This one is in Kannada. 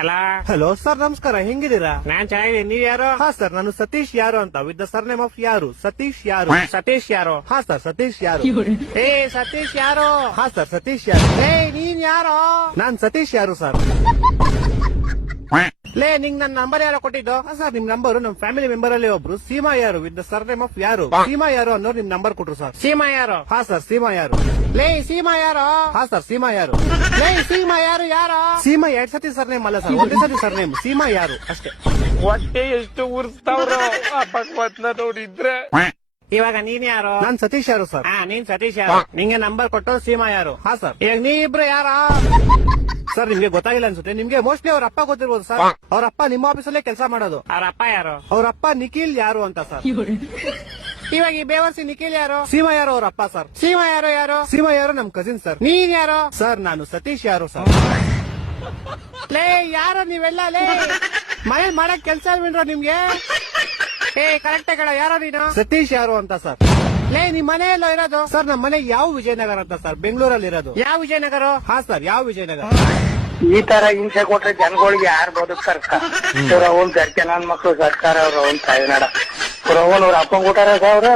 ಅಲ್ಲ ಹಲೋ ಸರ್, ನಮಸ್ಕಾರ. ಹೆಂಗಿದ್ದೀರಾ? ನಾನ್ ಚೆನ್ನಾಗಿದ್ದೀನಿ. ನೀವ್ ಯಾರು? ಹಾ ಸರ್, ನಾನು ಸತೀಶ್ ಯಾರು ಅಂತ, ವಿತ್ ದ ಸರ್ನೇಮ್ ಆಫ್ ಯಾರು. ಸತೀಶ್ ಯಾರು. ಸತೀಶ್ ಯಾರು? ಹಾ ಸರ್, ಸತೀಶ್ ಯಾರು. ಏ ಸತೀಶ್ ಯಾರು? ಹಾ ಸರ್, ಸತೀಶ್ ಯಾರು. ಏ ನೀನ್ ಯಾರು? ನಾನ್ ಸತೀಶ್ ಯಾರು ಸರ್. ಲೇ ನಿಂಗ್ ನನ್ ನಂಬರ್ ಯಾರೋ ಕೊಟ್ಟಿದ್ದು? ಹಾ ಸರ್, ನಿಮ್ ನಂಬರ್ ನಮ್ ಫ್ಯಾಮಿಲಿ ಮೆಂಬರ್ ಅಲ್ಲಿ ಒಬ್ರು ಸೀಮಾ ಯಾರು ವಿತ್ ದ ಸರ್ನೇಮ್ ಆಫ್ ಯಾರು, ಸೀಮಾ ಯಾರು ಅನ್ನೋರು ನಿಮ್ ನಂಬರ್ ಕೊಟ್ರು ಸರ್. ಸೀಮಾ ಯಾರು? ಹಾ ಸರ್, ಸೀಮಾ ಯಾರು. ಲೇ ಸೀಮಾ ಯಾರು? ಹಾ ಸರ್, ಸೀಮಾ ಯಾರು. ಲೇ ಸೀಮಾ ಯಾರು? ಸೀಮಾ 2 ಸತಿ ಸರ್ನೇಮ್ ಅಲ್ಲ ಸರ್, ಒಂದೇ ಸತಿ ಸರ್ನೇಮ್. ಸೀಮಾ ಯಾರು ಅಷ್ಟೇ. ಹೊಟ್ಟೆ ಎಷ್ಟು ಉರ್ಸ್ತಾವ್ರೋ ಆ ಭಗವತ್ನ ನೋಡಿದ್ರೆ. ಇವಾಗ ನೀನ್ ಯಾರು? ನಾನ್ ಸತೀಶ್ ಯಾರು ಸರ್. ಹಾ ನೀನ್ ಸತೀಶ್ ಯಾರು? ನಿಂಗೆ ನಂಬರ್ ಕೊಟ್ಟು ಸೀಮಾ ಯಾರು? ಹಾ ಸರ್. ಈಗ ನೀ ಇಬ್ರು ಯಾರ? ಸರ್, ನಿಮ್ಗೆ ಗೊತ್ತಾಗಿಲ್ಲ ಅನ್ಸುತ್ತೆ. ನಿಮ್ಗೆ ಮೋಸ್ಟ್ಲಿ ಅವ್ರ ಅಪ್ಪ ಗೊತ್ತಿರ್ಬೋದು ಸರ್. ಅವ್ರ ಅಪ್ಪ ನಿಮ್ಮ ಆಫೀಸಲ್ಲೇ ಕೆಲಸ ಮಾಡೋದು. ಅವ್ರ ಅಪ್ಪ ಯಾರು? ಅವ್ರ ಅಪ್ಪ ನಿಖಿಲ್ ಯಾರು ಅಂತ ಸರ್. ಇವಾಗ ಈ ಬೇವರ್ಸಿ ನಿಖಿಲ್ ಯಾರು? ಸೀಮಾ ಯಾರು ಅವ್ರ ಅಪ್ಪ ಸರ್. ಸೀಮಾ ಯಾರು? ಸೀಮಾ ಯಾರು ನಮ್ ಕಸಿನ್ ಸರ್. ನೀನ್ ಯಾರು? ಸರ್, ನಾನು ಸತೀಶ್ ಯಾರು ಸರ್. ಲೇ ಯಾರು ನೀವೆಲ್ಲ? ಲೇ ಮನೇಲಿ ಮಾಡಕ್ ಕೆಲ್ಸ ಇಲ್ವೇನ್ರ ನಿಮ್ಗೆ? ಏ ಕರೆಕ್ಟ್ ಕಣ, ಯಾರೋ ನೀನು? ಸತೀಶ್ ಯಾರು ಅಂತ ಸರ್. ಲೇ ನಿಮ್ ಮನೆ ಎಲ್ಲೋ ಇರೋದು? ಸರ್, ನಮ್ಮ ಮನೆ ಯಾವ ವಿಜಯನಗರ ಅಂತ ಸರ್, ಬೆಂಗಳೂರಲ್ಲಿ ಇರೋದು. ಯಾವ ವಿಜಯನಗರ? ಹಾ ಸರ್, ಯಾವ ವಿಜಯನಗರ. ಈ ತರ ಹಿಂಸೆ ಕೊಟ್ರೆ ಜನಗಳಿಗೆ ಯಾರು ಬದುಕ್ತಾರಕ್ಕ? ಅವ್ರ ಅವನ್ ನನ್ ಮಕ್ಳು ಸರ್ಕಾರ ಅವ್ರ ಅವನ್ ತಾಯಿನಾಡ ಅವ್ರ ಅವನ್ ಅವ್ರ ಅಪ್ಪಂಗ್ ಕೊಟ್ಟಾರ ಅವ್ರ